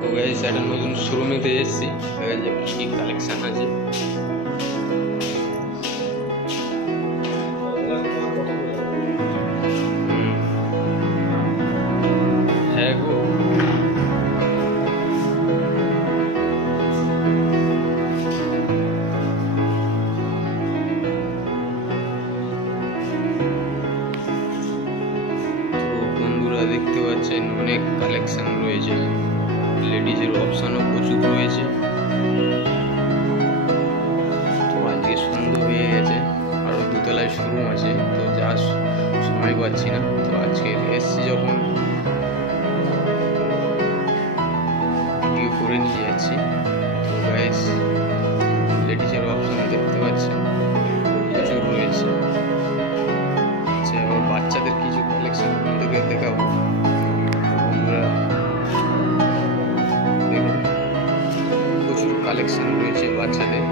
তো গাইস একটা নতুন শোরুমেতে এসেছি, কি কালেকশন আছে। হ্যাঁ গো, বন্ধুরা দেখতে পাচ্ছেন অনেক কালেকশন রয়েছে, লেডিজের অপশনও প্রচুর রয়েছে। তো আজকে সন্ধ্যা হয়ে গেছে, আরও দুতলায় শোরুম আছে, তো যা সময় পাচ্ছি না। তো আজকে এসছি যখন ভিডিও করে নিয়ে যাচ্ছি। তো গাইস লেডিজের অপশন দেখতে পাচ্ছেন প্রচুর রয়েছে। আচ্ছা, এবার বাচ্চাদের কিছু কালেকশন আপনাদেরকে দেখাবো। বন্ধুরা দেখুন, প্রচুর কালেকশন রয়েছে বাচ্চাদের।